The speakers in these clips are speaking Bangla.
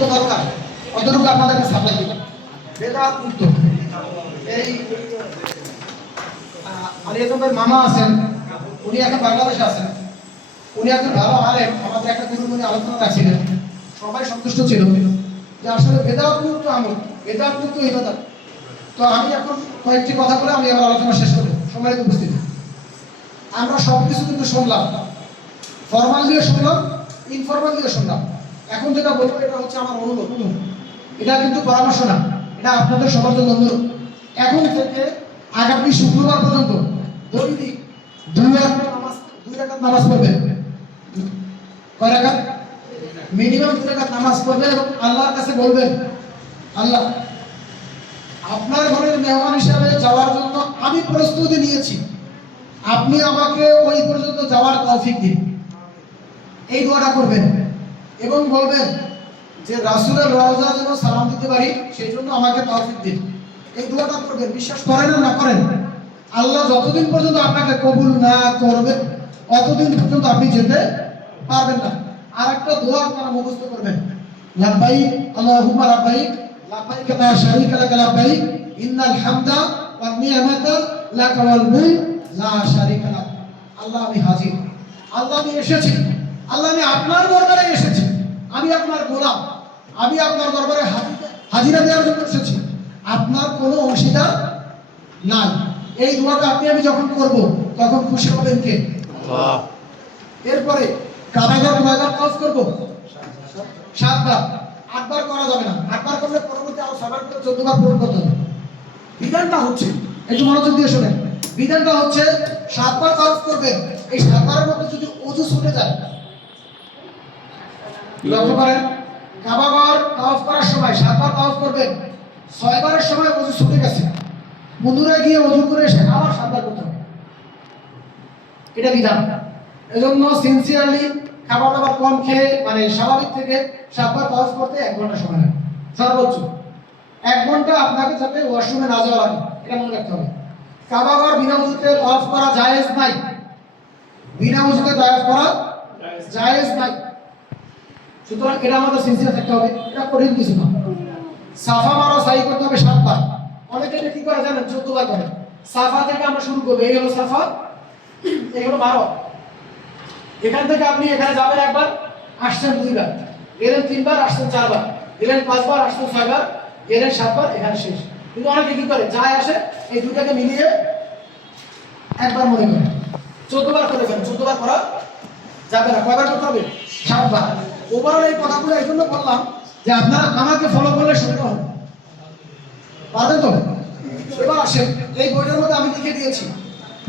যতটুকু দরকার। অতটুকু আপনাদেরকে সাপ্লাই দিব বেদাত মুক্ত। এই আজমের মামা আছেন, উনি এখন বাংলাদেশে আছেন। উনি একজন ভালো আলেম, আমাদের একটা গুরুমণি আলোচনা রাখছিলেন সবাই সন্তুষ্ট ছিল। যে আসলে বেদাত মুক্ত আমল, বেদাত মুক্ত ইবাদত। তো আমি এখন কয়েকটি কথা বলে আমি আমার আলোচনা শেষ করব। সময় উপস্থিত। আমরা সব কিছু কিন্তু শুনলাম। ফর্মাল দিয়ে শুনলাম, ইনফর্মাল দিয়ে শুনলাম। এখন যেটা বলব, এটা হচ্ছে আমার অনুভব এটা কিন্তু পরামর্শ না, এটা আপনাদের সবার জন্য অনুরোধ। এখন থেকে আগামী শুক্রবার পর্যন্ত দৈনিক দুই নামাজ, দুই রাকাত নামাজ পড়বেন। কয় রাকাত? মিনিমাম দুই রাকাত নামাজ পড়বেন এবং আল্লাহর কাছে বলবেন, আল্লাহ, আপনার ঘরের মেহমান হিসাবে যাওয়ার জন্য আমি প্রস্তুতি নিয়েছি। আপনি আমাকে ওই পর্যন্ত যাওয়ার তৌফিক দিন। এই দোয়াটা করবেন। এবং বলবেন যে রাসূলের রওজা যেন সালাম দিতে পারি সেই জন্য আমাকে তৌফিক দিন। এই দোয়াটা করবেন, বিশ্বাস করেন আর না করেন? আল্লাহ যতদিন পর্যন্ত আপনাকে কবুল না করবে, অতদিন পর্যন্ত আপনি যেতে পারবেন না। আর একটা দোয়া আপনারা মুখস্থ করবেন। লাব্বাইক, আল্লাহুম্মা লাব্বাইক লাব্বাইক লা শারীকা লাক লাব্বাইক, ইন্নাল হামদা ওয়ান নি'মাতা লাক ওয়াল মুলক, লা শারীকা লাক আল্লাহ আমি হাজির। আল্লাহ আমি এসেছি। আল্লাহ আমি আপনার দরবারে এসেছি। আমি আপনার গোলাম। আমি আপনার দরবারে হাজিরা দেওয়ার জন্য এসেছি। আপনার কোনো অংশীদার নাই। এই দোয়াটা আপনি আমি যখন করব তখন খুশি হবেন কে? এরপরে কারাগার কয়বার কাজ করব। সাতবার। আটবার করা যাবে না। আটবার করলে পরবর্তী আরও ছয়বার করে চোদ্দবার পূরণ করতে হবে। বিধানটা হচ্ছে একটু মনোযোগ দিয়ে শোনেন। বিধানটা হচ্ছে সাতবার কাজ করবেন। এই সাতবারের মধ্যে যদি অজু ছুটে যায় লক্ষ্য করেন, কাবাগর কাজ করার সময়, সাতবার কাজ করবেন, ছয়বারের সময় অজু ছুটে গেছে। পুনরায় গিয়ে অজু করে এসে আবার সাতবার করতে হবে। এটা বিধান। এজন্য সিনসিয়ারলি খাবার দাবার কম খেয়ে মানে স্বাভাবিক থেকে সাতবার কাজ করতে এক ঘণ্টা সময় লাগে। সর্বোচ্চ, এক ঘণ্টা আপনাকে যাতে ওয়াশরুমে না যাওয়া লাগে, এটা মনে রাখতে হবে। কাবাগর বিনা উজুতে অফ করা জায়েজ নাই। বিনা উজুতে তওয়াফ করা জায়েজ নাই। সুতরাং এটা আমাদের সিনসিয়ার থাকতে হবে, এটা কঠিন কিছু না। সাফা মারা, সাই করতে হবে সাতবার। অনেকে এটা কি করে জানেন? চোদ্দ বার করে। সাফা থেকে আমরা শুরু করব। এই হলো সাফা। এই হলো বারো এখান থেকে আপনি এখানে যাবেন একবার, আসছেন দুইবার। গেলেন তিনবার, আসছেন চারবার। গেলেন পাঁচবার, আসছেন ছয়বার। গেলেন সাতবার, এখানে শেষ। কিন্তু অনেকে কি করে? যায় আসে, এই দুটাকে মিলিয়ে একবার মনে করে। চোদ্দবার করে ফেলেন। চোদ্দবার করা যাবে না। কয়বার করতে হবে? সাতবার। ওভারঅল এই কথাগুলো এই জন্য বললাম যে আপনারা আমাকে ফলো করলে সুবিধা হবে। পারবেন তো? এবার আসেন, এই বইটার মধ্যে আমি লিখে দিয়েছি।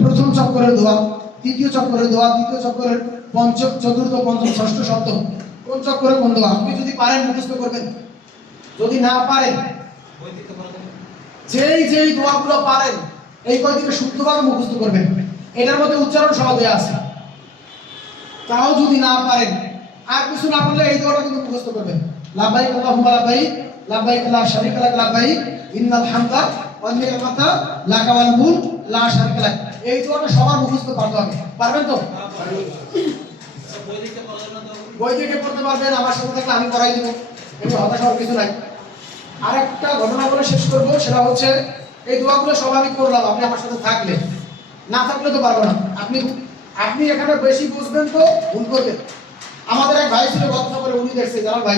প্রথম চক্করের দোয়া তৃতীয় চক্করের দোয়া দ্বিতীয় চক্করের পঞ্চম, চতুর্থ, পঞ্চম, ষষ্ঠ, সপ্তম। কোন চক্করে কোন দোয়া? আপনি যদি পারেন, মুখস্থ করবেন। যদি না পারেন, যেই যেই দোয়াগুলো পারেন, এই কয়দিকে শুদ্ধভাবে মুখস্থ করবেন। এটার মধ্যে উচ্চারণ সহ দেয়া আছে। তাও যদি না পারেন আর কিছু না পারলে এই দোয়াটা কিন্তু মুখস্থ করবেন। লাব্বাইক আল্লাহুম্মা লাব্বাইক লাব্বাইক লা শারীকা লাক লাব্বাইক, ইন্নাল হামদা ওয়ান নি'মাতা, লাক ওয়াল লা শারীকা লাক। এই দোয়াটা সবার মুখস্থ পারতে হবে। পারবেন তো? বই থেকে পড়তে পারবেন, আমার সাথে থাকলে আমি পড়াই দিব। এমনি হতাশ হওয়ার কিছু নাই। আরেকটা ঘটনা বলে শেষ করব, সেটা হচ্ছে, এই দোয়াগুলো সব আমি করলাম, আপনি আমার সাথে থাকলে না থাকলে তো পারব না। আপনি আপনি এখানে বেশি বুঝবেন তো, ভুল করবেন। আমাদের এক ভাই ছিল গত করে উনি দেখছে জানাল ভাই।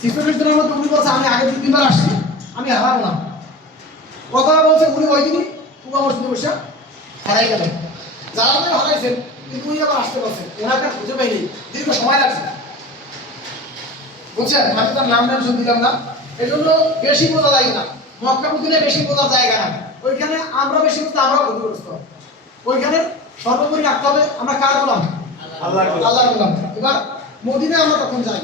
সিকিউরিটি জনের মধ্যে উনি বলছে, আমি আগে দুই তিনবার আসছি, আমি হারাবো না। কথা বলছে, উনি ওই দিনই কুবা মসজিদে বসে হারাই গেল যারা আপনি হারাইছেন, কিন্তু উনি আবার আসতে পারছেন ওনাকে খুঁজে পাইনি, দীর্ঘ সময় লাগছে। বুঝছেন আমি তার নাম নাম শুনে দিলাম না। এই জন্য বেশি বোঝা যায় না। মক্কা মদিনে বেশি বোঝা জায়গা না। ওইখানে আমরা বেশি বুঝতে আমরা ক্ষতিগ্রস্ত। ওইখানে সর্বোপরি রাখতে হবে, আমরা কার গোলাম? আল্লাহর গোলাম। এবার মদিনে আমরা কখন যাই।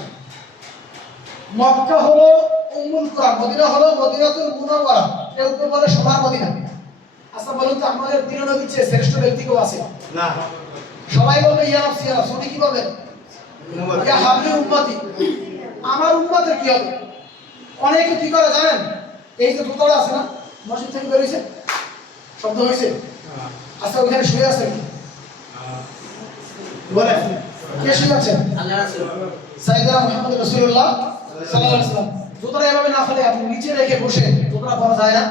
মক্কা হলো উম্মুল কুরা মদিনা হলো মদিনাতুল মুনাওয়ারা। কেউ কেউ বলে সোনার মদিনা। আচ্ছা বলুন তো আমাদের প্রিয় নবীর চেয়ে শ্রেষ্ঠ ব্যক্তি কেউ আছে? না। সবাই বলবে ইয়া ইয়া নফসি উনি কি বলবেন ইয়া হাবলি উম্মতি। আমার উম্মতের কি হবে? অনেকে কি করে জানেন? এই যে দোতলা আছে না মসজিদ থেকে বেরিয়েছে শব্দ হয়েছে আচ্ছা ওইখানে শুয়ে আছে কে শুয়ে আছেন আল্লাহ রাসূল। সাইয়েদনা মুহাম্মদ রাসূলুল্লাহ সাল্লাল্লাহু আলাইহি ওয়াসাল্লাম। জুতাটা এভাবে না ফেলে আপনি নিচে রেখে বসে পরা যায় না।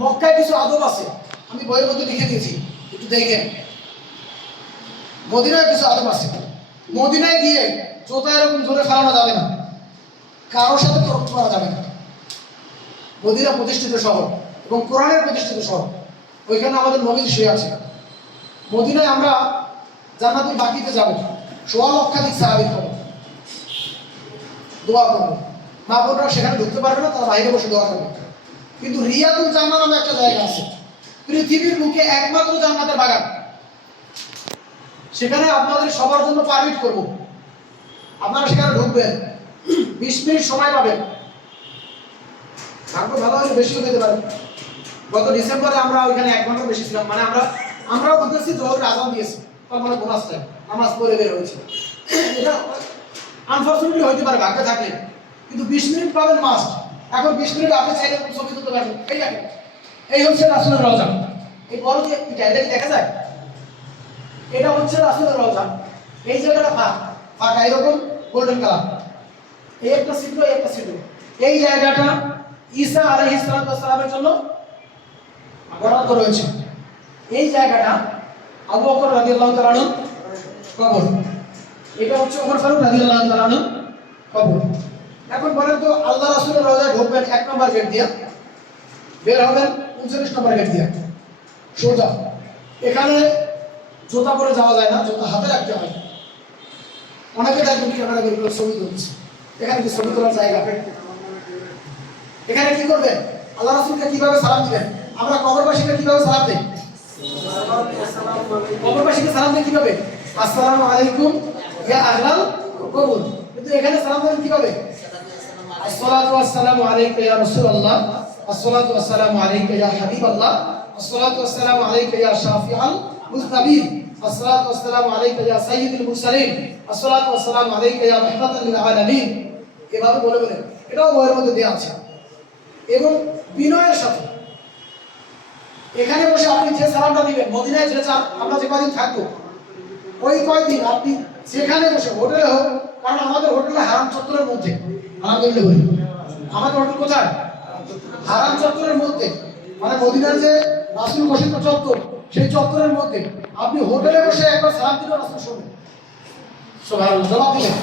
মক্কায় কিছু আদব আছে আমি বইয়ের মধ্যে লিখে দিয়েছি একটু দেখেন। মদিনায় কিছু আদব আছে মদিনায় গিয়ে জুতা এরকম জোরে ফেলানো যাবে না কারোর সাথে তর্ক করা যাবে না। মদিনা প্রতিষ্ঠিত শহর এবং কোরআনের প্রতিষ্ঠিত শহর ওইখানে আমাদের নবী শুয়ে আছে। মদিনায় আমরা জান্নাতুল বাকিতে যাব সোয়া লক্ষাধিক সাহাবির হবে দোয়া করব। মা বোনরা সেখানে ঢুকতে পারবে না, তারা বাইরে বসে দোয়া করবে। কিন্তু রিয়াদুল জান্নাত নামে একটা জায়গা আছে। পৃথিবীর বুকে একমাত্র জান্নাতের বাগান। সেখানে আপনাদের সবার জন্য পারমিট করব। আপনারা সেখানে ঢুকবেন। বিশ মিনিট সময় পাবেন। ভাগ্য ভালো হলে বেশিও পেতে পারেন গত ডিসেম্বরে আমরা ওইখানে এক ঘণ্টা বেশি ছিলাম। মানে আমরা আমরাও বুঝতেছি জোহরের আজান দিয়েছি। মানে বোনাস টাইম নামাজ পড়ে বের হয়েছে। এটা আনফর্চুনেটলি হইতে পারে, ভাগ্যে থাকলে। কিন্তু বিশ মিনিট পাবেন মাস্ট এখন বিশ মিনিট আপনি চাইলে ছবি তুলতে পারবেন। এই দেখেন, এই হচ্ছে রাসুলের রওজা। এই বড় যে এটা দেখা যায়? এটা হচ্ছে রাসুলের রওজা। এই জায়গাটা ফাঁকা। ফাঁকা এরকম গোল্ডেন কালার এই একটা ছিদ্র, এই একটা ছিদ্র। এই জায়গাটা ঈসা আলাইহিস সালামের জন্য বরাদ্দ রয়েছে। এই জায়গাটা আবু বকর রাদিয়াল্লাহু তাআলা কবর। এটা হচ্ছে ওমর ফারুক রাদিয়াল্লাহু তাআলা কবর। এখন বলেন তো, আল্লাহ রাসূলের রওজায় ঢুকবেন এক নম্বর গেট দিয়ে, বের হবেন উনচল্লিশ নম্বর গেট দিয়ে, সোজা। এখানে জুতা পরে যাওয়া যায় না, জুতা হাতে রাখতে হয়। অনেকে দেখবেন ক্যামেরা বের ছবি তুলছে। এখানে কি ছবি তোলার জায়গা? এখানে কি করবেন? আল্লাহ রাসূলকে কীভাবে সালাম দিবেন? আমরা কবরবাসীকে কীভাবে সালাম দেই? কীভাবে? আসসালামু আলাইকুম, ইয়া আহলাল কবর। কিন্তু এখানে সালাম দেন কীভাবে? আসসালাতু ওয়াসসালামু আলাইকা ইয়া রাসূলুল্লাহ, আসসালাতু ওয়াসসালামু আলাইকা ইয়া হাবিবাল্লাহ, আসসালাতু ওয়াসসালামু আলাইকা ইয়া শাফিআল মুজতাবিন আসসালাতু ওয়াসসালামু আলাইকা ইয়া সাইয়্যিদুল মুরসালিন, আসসালাতু ওয়াসসালামু আলাইকা ইয়া রাহমাতাল লিল আলামিন। এভাবে বলে বলে, এটাও বইয়ের মধ্যে দেওয়া আছে। এবং বিনয়ের সাথে এখানে বসে আপনি যে সালামটা দিবেন, মদিনায় যে আমরা যে কয়দিন থাকব, ওই কয়দিন আপনি যেখানে বসে, হোটেলে হোক, কারণ আমাদের হোটেলে হারাম চত্বরের মধ্যে। আলহামদুলিল্লাহ বলি। আমাদের হোটেল কোথায়? হারাম চত্বরের মধ্যে। মানে মদিনার যে রাসুল বসিত চত্বর, সেই চত্বরের মধ্যে। আপনি হোটেলে বসে একবার সালাম দিলে রাসুল শুনবেন জবাব দিলেন।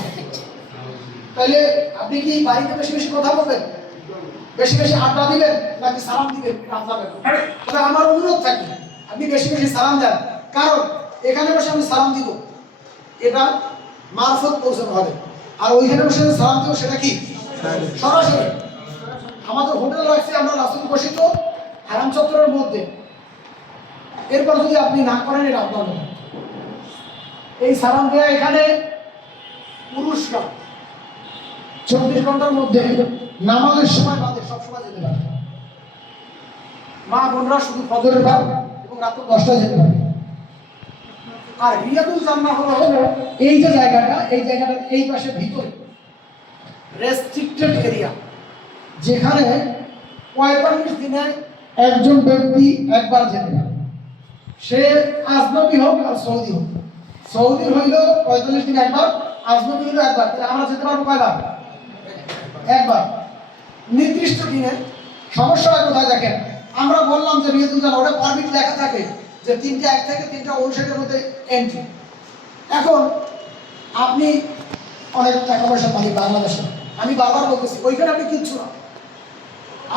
তাহলে আপনি কি বাড়িতে বেশি বেশি কথা বলবেন? বেশি বেশি আড্ডা দিবেন নাকি সালাম দিবেন? তবে আমার অনুরোধ থাকবে আপনি বেশি বেশি সালাম দেন। কারণ এখানে বসে আমি সালাম দিব। এটা মারফত পৌঁছানো হবে। আর ওইখানে বসে সালাম দিব সেটা কি? সরাসরি। আমাদের হোটেল রাখছি আমরা রাসুল বসিত হারাম চত্বরের মধ্যে। এরপর যদি আপনি না করেন এটা আপনার এই সালাম দেয়া এখানে পুরস্কার চব্বিশ ঘণ্টার মধ্যে নামাজের সময় বাদে সব সময় যেতে পারে। মা বোনরা শুধু ফজরের এবং রাত দশটায় যেতে পারে। আর রিয়াদুল জান্নাহ হলো এই যে জায়গাটা, এই জায়গাটার এই পাশে ভিতরে রেস্ট্রিক্টেড এরিয়া যেখানে পঁয়তাল্লিশ দিনে একজন ব্যক্তি একবার যেতে পারে। সে আজনবী হোক আর সৌদি হোক। সৌদির হইল পঁয়তাল্লিশ দিন একবার, আজনবী হইল একবার। আমরা যেতে পারব কয়বার? একবার। নির্দিষ্ট দিনে সমস্যাটা কোথায় দেখেন? আমরা বললাম যে জানা ওটা পারমিট লেখা থাকে যে তিনটা এক থেকে তিনটা অনুষদের মধ্যে এন্ট্রি এখন আপনি অনেক টাকা পয়সা পানি বাংলাদেশে। আমি বারবার বলতেছি, ওইখানে আপনি কিচ্ছু না।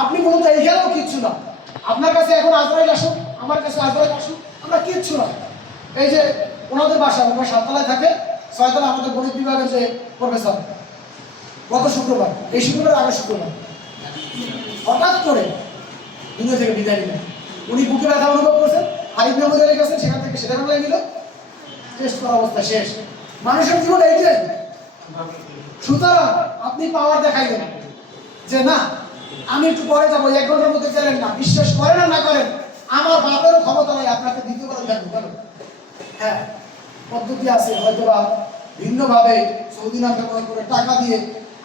আপনি মূলত এইখানেও কিচ্ছু না। আপনার কাছে এখন আজরাইল আসুন আমার কাছে আজরাইল আসুন আমরা কিচ্ছু না। এই যে ওনাদের বাসা, ওনার সাততলায় থাকে, ছয়তলা আমাদের গণিত বিভাগের যে প্রফেসর, গত শুক্রবার, এই শুক্রবার আগের শুক্রবার। হঠাৎ করে দুনিয়া থেকে বিদায় নিলেন। উনি বুকে ব্যথা অনুভব করছেন, আরিফ মেমোরিয়ালে গেছেন সেখান থেকে সেটা বাংলায় নিল। টেস্ট করা অবস্থা শেষ। মানুষের জীবন এইটাই সুতরাং আপনি পাওয়ার দেখাইলেন যে না, আমি একটু পরে যাব, এক ঘণ্টার মধ্যে গেলেন না, বিশ্বাস করেন না করেন, আমার বাপেরও ক্ষমতা নাই, আপনাকে দ্বিতীয়বার দেখব কেন হ্যাঁ পদ্ধতি আছে হয়তো বা ভিন্নভাবে সৌদি নাম করে টাকা দিয়ে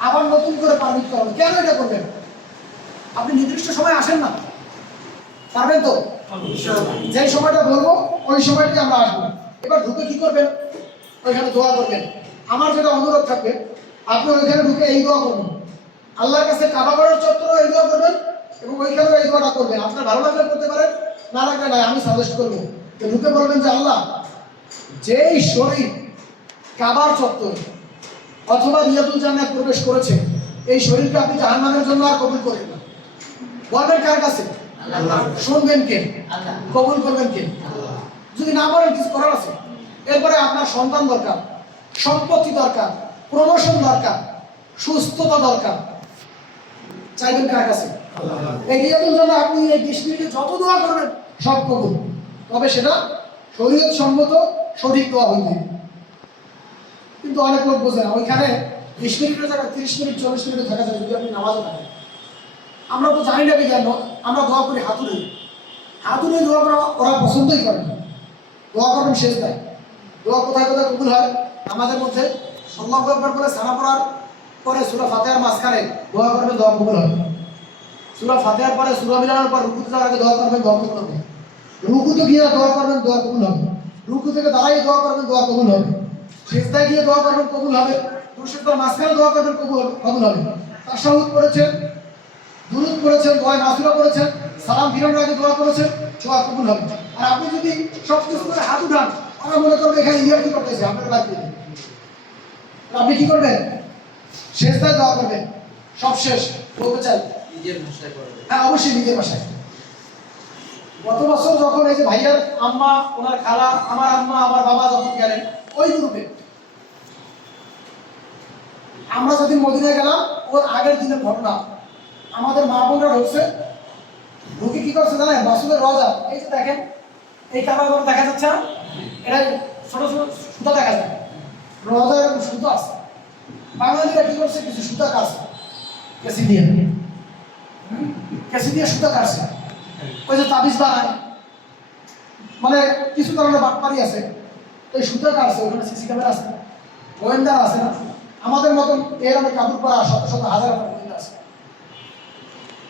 আবার নতুন করে পারমিট করানো। কেন এটা করবেন আপনি নির্দিষ্ট সময় আসেন না। পারবেন তো? যে সময়টা বলব, ওই সময়টাই আমরা আসব। এবার ঢুকে কি করবেন? ওইখানে দোয়া করবেন। আমার যেটা অনুরোধ থাকবে, আপনি ওইখানে ঢুকে এই দোয়া করবেন আল্লাহর কাছে কাবা কাবাগড়ের চত্বরও এই দোয়া করবেন এবং ওইখানেও এই দোয়াটা করবেন। আপনার ভালো লাগলে করতে পারেন, না লাগলে না, আমি সাজেস্ট করব। তো ঢুকে বলবেন যে, আল্লাহ, যেই শরীর কাবার চত্বর অথবা রিয়াদুল জান্নাত প্রবেশ করেছে, এই শরীরকে আপনি জাহান্নামের জন্য আর কবুল করেন বলবেন কার কাছে? শুনবেন কে? কবুল করবেন কে? যদি না বলেন কিছু করার আছে? এরপরে আপনার সন্তান দরকার সম্পত্তি দরকার প্রমোশন দরকার সুস্থতা দরকার। চাইবেন কার কাছে? এই জন্য আপনি এই বিশ মিনিটে যত দোয়া করবেন সব কবুল। তবে সেটা শরীয়ত সম্মত সঠিক দোয়া হইবে। কিন্তু অনেক লোক বোঝে না ওইখানে বিশ মিনিটের জায়গায় তিরিশ মিনিট চল্লিশ মিনিট থাকা যায় যদি আপনি নামাজও থাকেন। আমরা তো জানি না বিজ্ঞান আমরা দোয়া করি হাতুড়ি হাতুড়ি দোয়া করা ওরা পছন্দই করে না। দোয়া করবেন শেষ দেয় দোয়া কোথায় কোথায় কবুল হয়? আমাদের মধ্যে আল্লাহ একবার করে সানা পড়ার পরে সুরা ফাতেহার মাঝখানে দোয়া করবেন, দোয়া কবুল হবে। সুরা ফাতেহার পরে সুরা মিলানোর পর রুকুতে যাওয়ার আগে দোয়া করবেন, দোয়া কবুল হবে। রুকুতে গিয়ে দোয়া করবেন, দোয়া কবুল হবে। রুকু থেকে দাঁড়াই দোয়া করবেন, দোয়া কবুল হবে। শেষদায় গিয়ে দোয়া করবেন, কবুল হবে। দুশের মাঝখানে দোয়া করবেন, কবুল হবে কবুল হবে। তাশাহুদ করেছেন দুরুদ করেছেন দোয়া মাসুরা করেছেন সালাম ফিরানোর আগে দোয়া করেছেন দোয়া কবুল হবে। আর আপনি যদি সব কিছু করে হাত উঠান আমরা মনে করব এখানে ইয়ে কি করতেছে আপনার বাদ দিয়ে আপনি কি করবেন? শেষদায় দোয়া করবেন। সব শেষ বলতে চাই। নিজের ভাষায় হ্যাঁ অবশ্যই নিজের বাসায় গত বছর যখন এই যে ভাইয়ার আম্মা ওনার খালা আমার আম্মা আমার বাবা যখন গেলেন ওই গ্রুপে আমরা যদি মদিনায় গেলাম ওর আগের দিনের ঘটনা। আমাদের মা বোনরা ঢুকছে। ঢুকে কি করছে জানেন? মাসুদের রজা। এই যে দেখেন, এই কাবাগর দেখা যাচ্ছে? এটা ছোট ছোট সুতা দেখা যায়। রজা এরকম সুতো আছে। বাঙালিরা কি করছে? কিছু সুতা কাছে কেসি দিয়ে। কেসি দিয়ে সুতা কাটছে। ওই যে তাবিজ বানায়। মানে কিছু কারণে বাটপারি আছে। এই সুতা কাটছে, ওখানে সিসি ক্যামেরা আছে। গোয়েন্দা আছে না? আমাদের মতন এর অনেক কাপড় পরা শত শত হাজার আছে।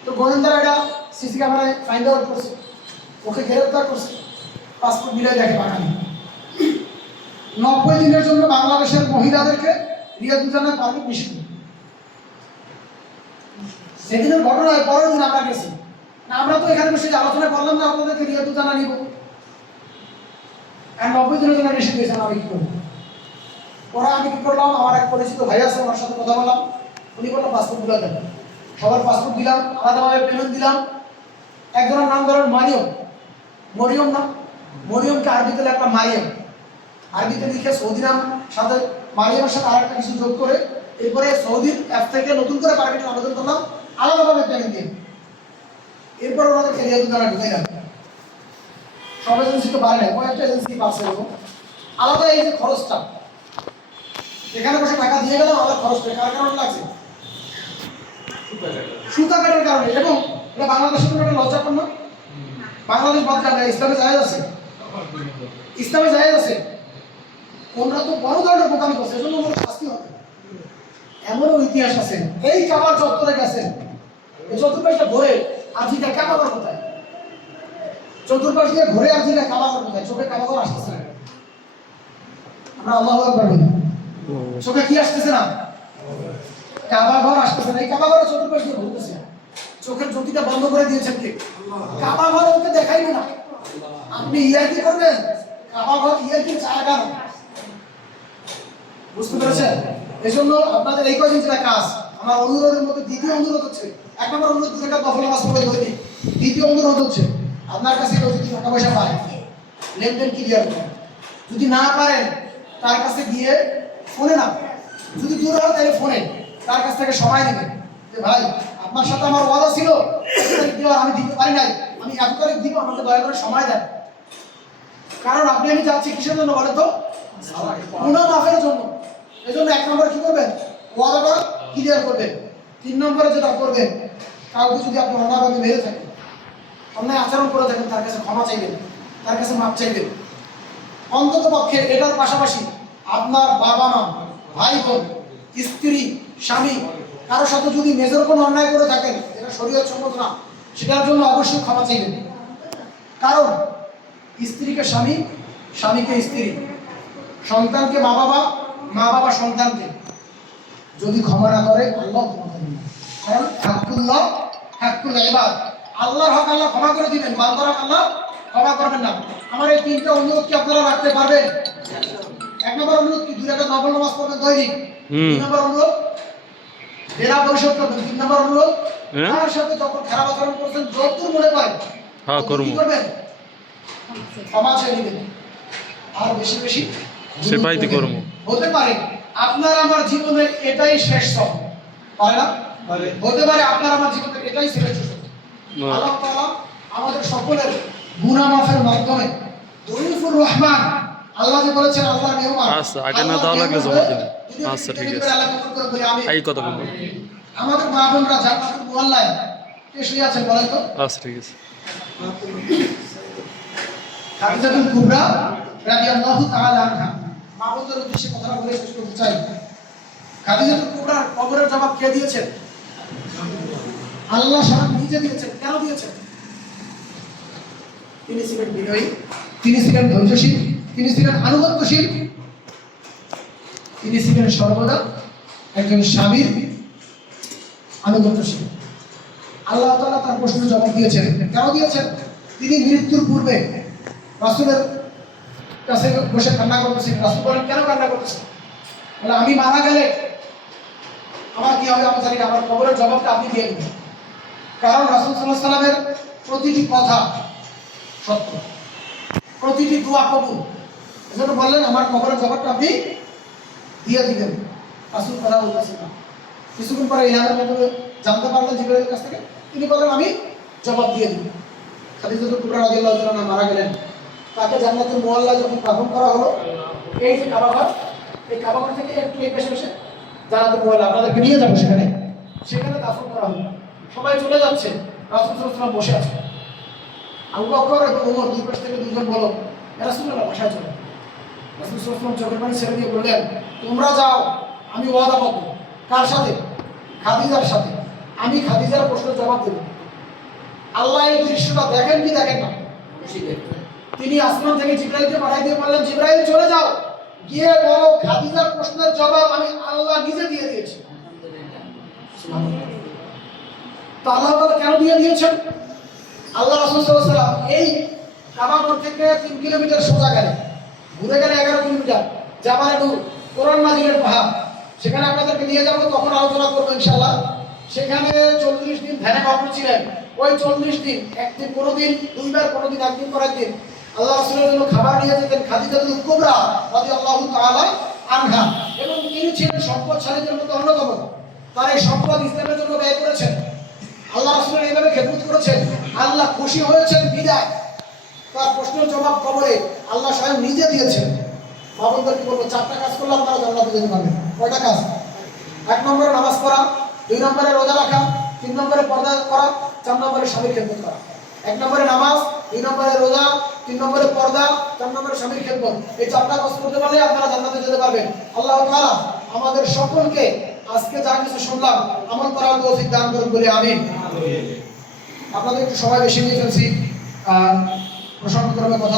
তো গোয়েন্দারা এটা সিসি ক্যামেরায় ফাইন্ড আউট করছে। ওকে গ্রেফতার করছে। পাসপোর্ট মিলাই দেখে বাঙালি নব্বই দিনের জন্য বাংলাদেশের মহিলাদেরকে রিয়াদুল জানার পারমিট নিষিদ্ধ সেদিনের ঘটনায় পরের দিন আমরা গেছি। না, আমরা তো এখানে বসে আলোচনা করলাম না, আপনাদেরকে রিয়াদু জানা নিব। আর নব্বই দিনের জন্য নিষিদ্ধ হয়েছে আমি কি করব? ওরা আমি কি করলাম? আমার এক পরিচিত ভাই আছে, ওনার সাথে কথা বললাম। উনি বলল পাসপোর্টগুলো দেন। সবার পাসপোর্ট দিলাম, আলাদাভাবে পেমেন্ট দিলাম। একজনের নাম ধরেন মারিয়ম। মরিয়ম না? মরিয়মকে আরবিতে লেখলাম মারিয়ম। আরবিতে লিখে সৌদি নাম, সাথে মারিয়ামের সাথে আরেকটা কিছু যোগ করে এরপরে সৌদির অ্যাপ থেকে নতুন করে পারমিটের আবেদন করলাম, আলাদাভাবে পেমেন্ট দিয়ে। এরপর ওনাদের ক্যারিয়ার দ্বারা ঢুকে গেল সব এজেন্সি তো পারে না কয়েকটা এজেন্সি পাচ্ছে এরকম। আলাদা এই যে খরচটা। এখানে বসে টাকা দিয়ে গেলাম আলাদা খরচটা কার কারণে লাগছে? সুতা কাটার কারণে। এবং এটা বাংলাদেশের জন্য একটা লজ্জাপন্ন বাংলাদেশ বাদ দেয় ইসলামে জায়েজ আছে। ইসলামে জায়েজ আছে। ওনারা তো বড় ধরনের বোকামি করছে, এজন্য ওনার শাস্তি হবে। এমনও ইতিহাস আছে। এই কাবার চত্বরে গেছেন। এই চতুর্পাশটা ঘুরে আজিকা কাবাগর কোথায়? চতুর্পাশ দিয়ে ঘুরে আজিকা কাবাগর কোথায়? চোখে কাবাগর আসতেছে না। আমরা আল্লাহ একবার বলি। চোখে কি আসতেছে না? কাবাঘর আসতেছে না, এই কাবাঘর চতুর্পাশ দিয়ে ঘুরতেছে। চোখের জ্যোতিটা বন্ধ করে দিয়েছেন কে? কাবাঘর ওকে দেখাইবে না। আপনি ইয়ার্কি করবেন? কাবাঘর ইয়ার্কির জায়গা না। বুঝতে পেরেছেন? এই জন্য আপনাদের এই কদিন যেটা কাজ, আমার অনুরোধের মধ্যে দ্বিতীয় অনুরোধ হচ্ছে, এক নম্বর অনুরোধ দু টাকা দফল নামাজ পড়ে ধরি দ্বিতীয় অনুরোধ হচ্ছে, আপনার কাছে কেউ যদি টাকা পয়সা পায়, লেনদেন ক্লিয়ার করেন যদি না পারেন তার কাছে গিয়ে ফোনে না যদি দূর হয়, তাহলে ফোনে। তার কাছ থেকে সময় নেবেন যে ভাই, আপনার সাথে আমার ওয়াদা ছিল আমি দিতে পারি নাই। আমি এত তারিখ দিব, আমাকে দয়া করে সময় দেন। কারণ আপনি আমি যাচ্ছি কিসের জন্য বলেন তো? গুণা মাফের জন্য। এই জন্য এক নম্বরে কি করবেন? ওয়াদাটা ক্লিয়ার করবেন। তিন নম্বরে যেটা করবেন, কাউকে যদি আপনি অন্যায়ভাবে মেরে থাকেন, অন্যায় আচরণ করে থাকেন, তার কাছে ক্ষমা চাইবেন, তার কাছে মাপ চাইবেন। অন্তত পক্ষে এটার পাশাপাশি আপনার বাবা মা ভাই বোন স্ত্রী স্বামী কারোর সাথে যদি মেজর কোনো অন্যায় করে থাকেন যেটা শরীয়ত সম্মত না সেটার জন্য অবশ্যই ক্ষমা চাইবেন। কারণ স্ত্রীকে স্বামী স্বামীকে স্ত্রী। সন্তানকে মা বাবা মা বাবা সন্তানকে। যদি ক্ষমা না করে আল্লাহ ক্ষমা করবেন না কারণ হাক্কুল্লাহ হাক্কুল ইবাদ। আল্লাহর হক আল্লাহ ক্ষমা করে দিবেন বান্দার হক আল্লাহ ক্ষমা করবেন না। আমার এই তিনটা অনুরোধ কি আপনারা রাখতে পারবেন? এক নম্বর অনুরোধ কি? দুই রাকাত নফল নামাজ পড়বেন দৈনিক। দুই নম্বর অনুরোধ দেনা পরিশোধ করবেন তিন নম্বর অনুরোধ। হ্যাঁ? তার সাথে যখন খারাপ আচরণ করছেন যতদূর মনে পায় হ্যাঁ, করব। করবেন? ক্ষমা চেয়ে নেবেন। আর বেশি বেশি সেটাই তো হতে পারে আপনার আমার জীবনের এটাই শেষ সফর পারে না? হতে পারে আপনার আমার জীবনের এটাই শেষ সফর। আল্লাহ তাআলা আমাদের সকলের গুনাহ মাফের মাধ্যমে দরিফুর রহমান আল্লাহ যে বলেছেন আল্লাহ মেহমান আচ্ছা, আগে না আল্লাহ লাগলে জমা আচ্ছা, ঠিক আছে। এই কথা বলব আমাদের মা বোনরা জান্নাতুল মুআল্লায় কে শুয়ে আছেন বলেন তো? আচ্ছা ঠিক আছে। খাদিজাতুল কুবরা রাদিয়াল্লাহু তাআলা আনহা। মা বোনদের উদ্দেশ্যে কথাটা বলে শেষ করতে চাই। খাদিজাতুল কুবরার কবরের জবাব কে দিয়েছেন? আল্লাহ স্বয়ং নিজে দিয়েছেন। কেন দিয়েছেন? তিনি ছিলেন বিনয়ী তিনি ছিলেন ধৈর্যশীল তিনি ছিলেন আনুগত্যশীল। তিনি ছিলেন সর্বদা একজন স্বামীর আনুগত্যশীল। আল্লাহ তাআলা তার প্রশ্নের জবাব দিয়েছেন। কেন দিয়েছেন? তিনি মৃত্যুর পূর্বে রাসূলের কাছে বসে কান্না করতেছেন। রাসূল বলেন, কেন কান্না করতেছেন? বলে, আমি মারা গেলে আমার কি হবে? আমি জানি না। আমার কবরের জবাবটা আপনি দিয়ে দেবেন। কারণ রাসূল আলাইহি সাল্লামের প্রতিটি কথা সত্য। প্রতিটি দোয়া কবুল। এজন্য বললেন, আমার কবরের জবাবটা আপনি দিয়ে দিবেন। রাসূল কথা বলতেছেন না কিছুক্ষণ পরে ইলহামের মাধ্যমে জানতে পারলেন জিবরাইলের কাছ থেকে। তিনি বলেন আমি জবাব দিয়ে দিব। খাদিজাতুল কুবরা রাদিয়াল্লাহু তাআলা মারা গেলেন। তাকে জান্নাতুল মুআল্লা যখন দাফন করা হলো, এই যে কাবাঘর এই কাবাঘর থেকে একটু এই পাশে বসে জান্নাতুল মুআল্লা আপনাদেরকে নিয়ে যাব সেখানে। সেখানে দাফন করা হলো। সবাই চলে যাচ্ছে। রাসূল সাল্লাল্লাহু বসে আছে। আবু বকর এবং ওমর দুই পাশ থেকে দুইজন বলো রাসূলুল্লাহ বাসায় চলে। রাসূল সাল্লাল্লাহু আলাইহি ওয়াসাল্লাম চোখের পানি ছেড়ে দিয়ে বললেন, তোমরা যাও, আমি ওয়াদাবদ্ধ কার সাথে? খাদিজার সাথে। আমি খাদিজার প্রশ্নের জবাব দেব। আল্লাহ এই দৃশ্যটা দেখেন কি দেখেন না? তিনি আসমান থেকে জিব্রাইলকে পাঠাই দিয়ে বললেন, জিব্রাইল, চলে যাও। গিয়ে বলো, খাদিজার প্রশ্নের জবাব আমি আল্লাহ নিজে দিয়ে দিয়েছি। তো আল্লাহ তাআলা কেন দিয়ে দিয়েছেন? আল্লাহ রাসূল ওয়াসাল্লাম এই কাবাগর থেকে তিন কিলোমিটার সোজা গেলেন। ঘুরে গেলে 11 কিলোমিটার নূর কোরআন মাজিদের পাহাড়। সেখানে আপনাদেরকে নিয়ে যাব, তখন আলোচনা করব ইনশাআল্লাহ। সেখানে 40 দিন ধ্যানে মগ্ন ছিলেন। ওই 40 দিন, একদিন কোনো দিন, দুইবার কোনো দিন, একদিন পর একদিন আল্লাহ রাসূলের জন্য খাবার নিয়ে যেতেন খাদিজাতুল কুবরা আল্লাহ তাআলা আনহা। এবং তিনি ছিলেন সম্পদশালীদের মধ্যে অন্যতম। তার এই সম্পদ ইসলামের জন্য ব্যয় করেছেন। আল্লাহ রাসূলের এইভাবে খেদমত করেছেন। আল্লাহ খুশি হয়েছেন বিদায়। তার প্রশ্নের জবাব কবরে আল্লাহ স্বয়ং নিজে দিয়েছেন। বাবনদের কি বলব? চারটা কাজ করলে আপনারা জান্নাতে যেতে পারবেন। কয়টা কাজ? এক নম্বরে নামাজ পড়া, দুই নম্বরে রোজা রাখা, তিন নম্বরে পর্দা করা, চার নম্বরে স্বামীর খেদমত করা। এক নম্বরে নামাজ, দুই নম্বরে রোজা, তিন নম্বরে পর্দা, চার নম্বরে স্বামীর খেদমত। এই চারটা কাজ করতে পারলে আপনারা জান্নাতে যেতে পারবেন। আল্লাহ তাআলা আমাদের সকলকে আজকে যা কিছু শুনলাম, আমল করার তৌফিক দান করুন বলে আমি আপনাদের একটু সময় বেশি নিয়ে ফেলছি আহ প্রসঙ্গক্রমে কথা